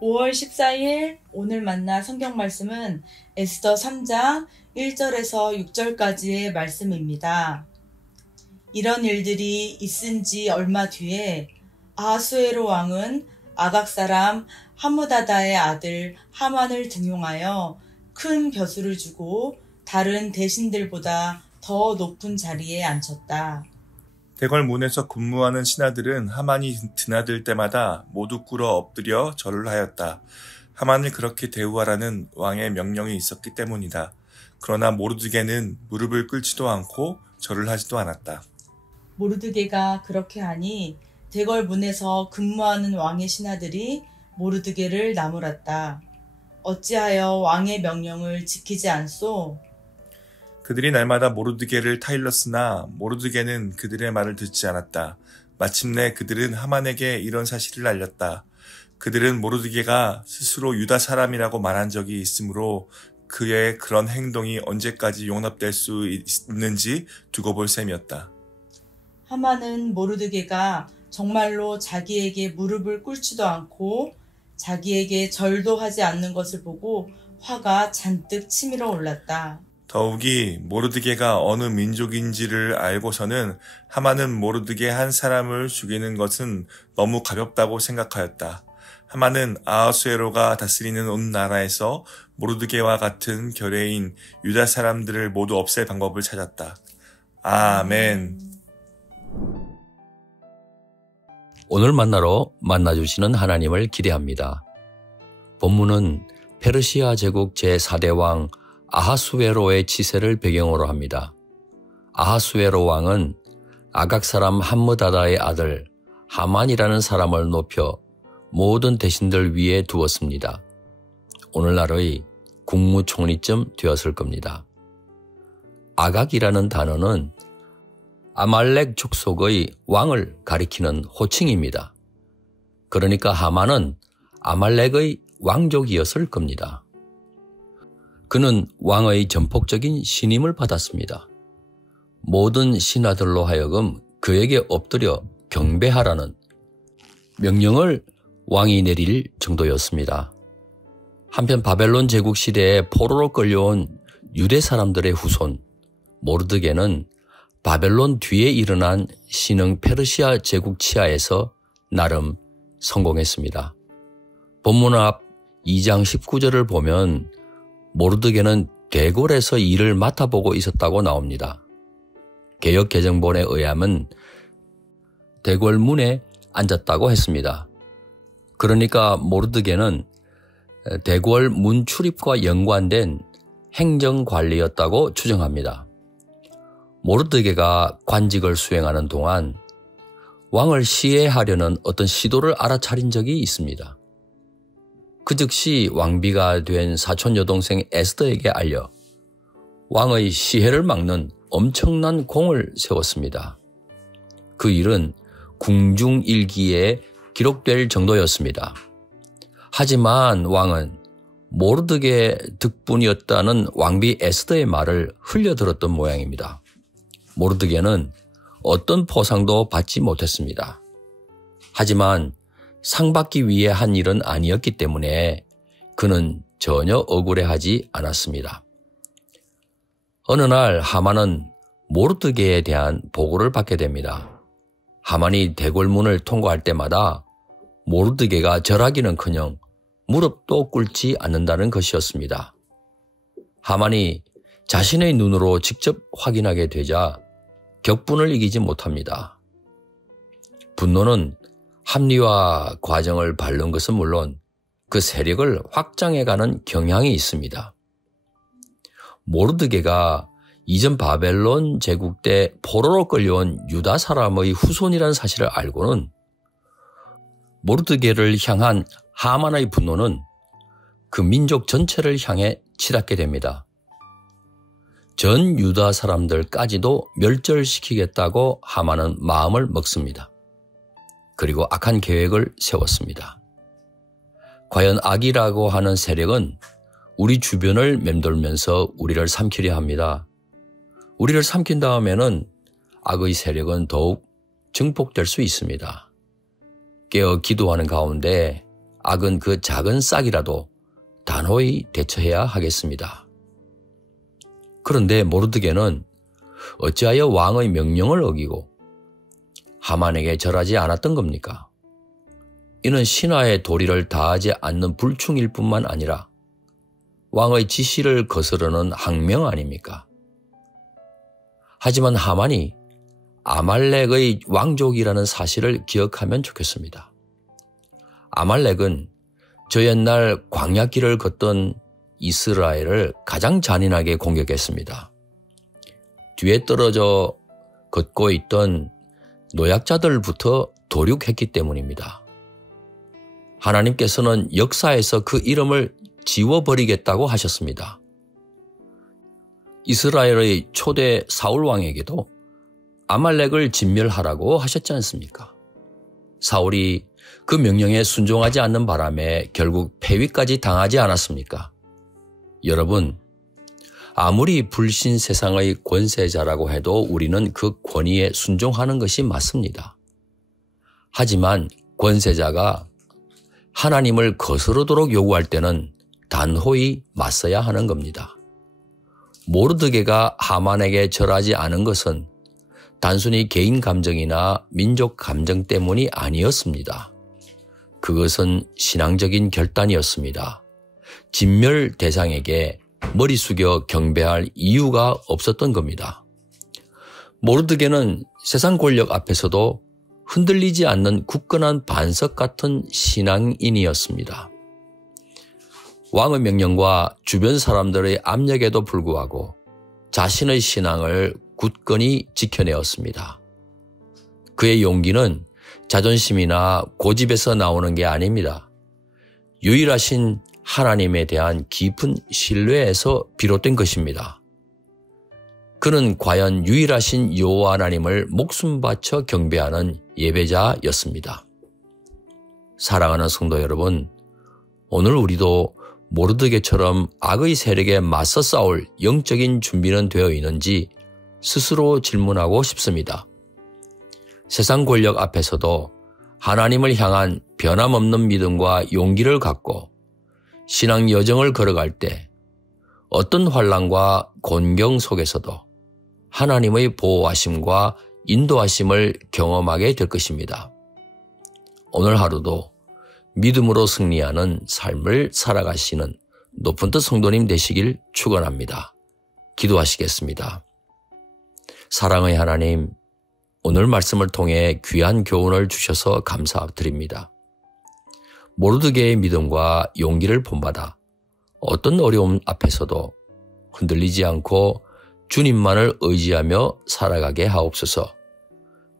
5월 14일 오늘 만나 성경 말씀은 에스더 3장 1절에서 6절까지의 말씀입니다. 이런 일들이 있은 지 얼마 뒤에 아하수에로 왕은 아각 사람 하므다다의 아들 하만을 등용하여 큰 벼슬을 주고 다른 대신들보다 더 높은 자리에 앉혔다. 대궐 문에서 근무하는 신하들은 하만이 드나들 때마다 모두 꿇어 엎드려 절을 하였다. 하만을 그렇게 대우하라는 왕의 명령이 있었기 때문이다. 그러나 모르드게는 무릎을 꿇지도 않고 절을 하지도 않았다. 모르드게가 그렇게 하니 대궐 문에서 근무하는 왕의 신하들이 모르드게를 나무랐다. 어찌하여 왕의 명령을 지키지 않소? 그들이 날마다 모르드게를 타일렀으나 모르드게는 그들의 말을 듣지 않았다. 마침내 그들은 하만에게 이런 사실을 알렸다. 그들은 모르드게가 스스로 유다 사람이라고 말한 적이 있으므로 그의 그런 행동이 언제까지 용납될 수 있는지 두고 볼 셈이었다. 하만은 모르드게가 정말로 자기에게 무릎을 꿇지도 않고 자기에게 절도 하지 않는 것을 보고 화가 잔뜩 치밀어 올랐다. 더욱이 모르드게가 어느 민족인지를 알고서는 하만은 모르드게 한 사람을 죽이는 것은 너무 가볍다고 생각하였다. 하만은 아하수에로가 다스리는 온 나라에서 모르드게와 같은 결례인 유다 사람들을 모두 없앨 방법을 찾았다. 아멘. 오늘 만나주시는 하나님을 기대합니다. 본문은 페르시아 제국 제4대 왕 아하수에로의 치세를 배경으로 합니다. 아하수에로 왕은 아각 사람 함므다다의 아들 하만이라는 사람을 높여 모든 대신들 위에 두었습니다. 오늘날의 국무총리쯤 되었을 겁니다. 아각이라는 단어는 아말렉 족속의 왕을 가리키는 호칭입니다. 그러니까 하만은 아말렉의 왕족이었을 겁니다. 그는 왕의 전폭적인 신임을 받았습니다. 모든 신하들로 하여금 그에게 엎드려 경배하라는 명령을 왕이 내릴 정도였습니다. 한편 바벨론 제국 시대에 포로로 끌려온 유대 사람들의 후손 모르드게는 바벨론 뒤에 일어난 신흥 페르시아 제국 치하에서 나름 성공했습니다. 본문 앞 2장 19절을 보면 모르드게는 대궐에서 일을 맡아보고 있었다고 나옵니다. 개역개정본에 의하면 대궐 문에 앉았다고 했습니다. 그러니까 모르드게는 대궐 문 출입과 연관된 행정관리였다고 추정합니다. 모르드게가 관직을 수행하는 동안 왕을 시해하려는 어떤 시도를 알아차린 적이 있습니다. 그 즉시 왕비가 된 사촌 여동생 에스더에게 알려 왕의 시해를 막는 엄청난 공을 세웠습니다. 그 일은 궁중일기에 기록될 정도였습니다. 하지만 왕은 모르드게 덕분이었다는 왕비 에스더의 말을 흘려들었던 모양입니다. 모르드게는 어떤 포상도 받지 못했습니다. 하지만 상 받기 위해 한 일은 아니었기 때문에 그는 전혀 억울해하지 않았습니다. 어느 날 하만은 모르드게에 대한 보고를 받게 됩니다. 하만이 대궐문을 통과할 때마다 모르드게가 절하기는커녕 무릎도 꿇지 않는다는 것이었습니다. 하만이 자신의 눈으로 직접 확인하게 되자 격분을 이기지 못합니다. 분노는 합리화 과정을 밟는 것은 물론 그 세력을 확장해가는 경향이 있습니다. 모르드게가 이전 바벨론 제국 때 포로로 끌려온 유다 사람의 후손이라는 사실을 알고는 모르드게를 향한 하만의 분노는 그 민족 전체를 향해 치닫게 됩니다. 전 유다 사람들까지도 멸절시키겠다고 하만은 마음을 먹습니다. 그리고 악한 계획을 세웠습니다. 과연 악이라고 하는 세력은 우리 주변을 맴돌면서 우리를 삼키려 합니다. 우리를 삼킨 다음에는 악의 세력은 더욱 증폭될 수 있습니다. 깨어 기도하는 가운데 악은 그 작은 싹이라도 단호히 대처해야 하겠습니다. 그런데 모르드게는 어찌하여 왕의 명령을 어기고 하만에게 절하지 않았던 겁니까? 이는 신하의 도리를 다하지 않는 불충일 뿐만 아니라 왕의 지시를 거스르는 항명 아닙니까? 하지만 하만이 아말렉의 왕족이라는 사실을 기억하면 좋겠습니다. 아말렉은 저 옛날 광야길을 걷던 이스라엘을 가장 잔인하게 공격했습니다. 뒤에 떨어져 걷고 있던 노약자들부터 도륙했기 때문입니다. 하나님께서는 역사에서 그 이름을 지워버리겠다고 하셨습니다. 이스라엘의 초대 사울 왕에게도 아말렉을 진멸하라고 하셨지 않습니까? 사울이 그 명령에 순종하지 않는 바람에 결국 폐위까지 당하지 않았습니까? 여러분, 아무리 불신 세상의 권세자라고 해도 우리는 그 권위에 순종하는 것이 맞습니다. 하지만 권세자가 하나님을 거스르도록 요구할 때는 단호히 맞서야 하는 겁니다. 모르드게가 하만에게 절하지 않은 것은 단순히 개인 감정이나 민족 감정 때문이 아니었습니다. 그것은 신앙적인 결단이었습니다. 진멸 대상에게 머리 숙여 경배할 이유가 없었던 겁니다. 모르드게는 세상 권력 앞에서도 흔들리지 않는 굳건한 반석 같은 신앙인이었습니다. 왕의 명령과 주변 사람들의 압력에도 불구하고 자신의 신앙을 굳건히 지켜내었습니다. 그의 용기는 자존심이나 고집에서 나오는 게 아닙니다. 유일하신 하나님에 대한 깊은 신뢰에서 비롯된 것입니다. 그는 과연 유일하신 여호와 하나님을 목숨 바쳐 경배하는 예배자였습니다. 사랑하는 성도 여러분, 오늘 우리도 모르드게처럼 악의 세력에 맞서 싸울 영적인 준비는 되어 있는지 스스로 질문하고 싶습니다. 세상 권력 앞에서도 하나님을 향한 변함없는 믿음과 용기를 갖고 신앙 여정을 걸어갈 때 어떤 환난과 곤경 속에서도 하나님의 보호하심과 인도하심을 경험하게 될 것입니다. 오늘 하루도 믿음으로 승리하는 삶을 살아가시는 높은 뜻 성도님 되시길 축원합니다. 기도하시겠습니다. 사랑의 하나님, 오늘 말씀을 통해 귀한 교훈을 주셔서 감사드립니다. 모르드게의 믿음과 용기를 본받아 어떤 어려움 앞에서도 흔들리지 않고 주님만을 의지하며 살아가게 하옵소서.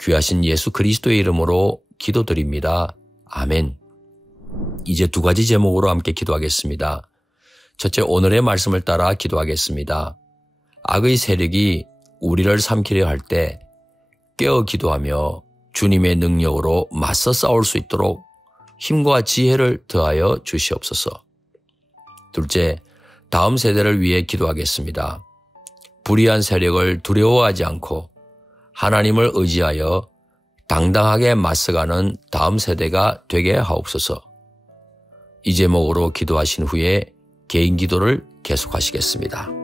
귀하신 예수 그리스도의 이름으로 기도드립니다. 아멘. 이제 두 가지 제목으로 함께 기도하겠습니다. 첫째, 오늘의 말씀을 따라 기도하겠습니다. 악의 세력이 우리를 삼키려 할 때 깨어 기도하며 주님의 능력으로 맞서 싸울 수 있도록 힘과 지혜를 더하여 주시옵소서. 둘째, 다음 세대를 위해 기도하겠습니다. 불의한 세력을 두려워하지 않고 하나님을 의지하여 당당하게 맞서가는 다음 세대가 되게 하옵소서. 이 제목으로 기도하신 후에 개인 기도를 계속하시겠습니다.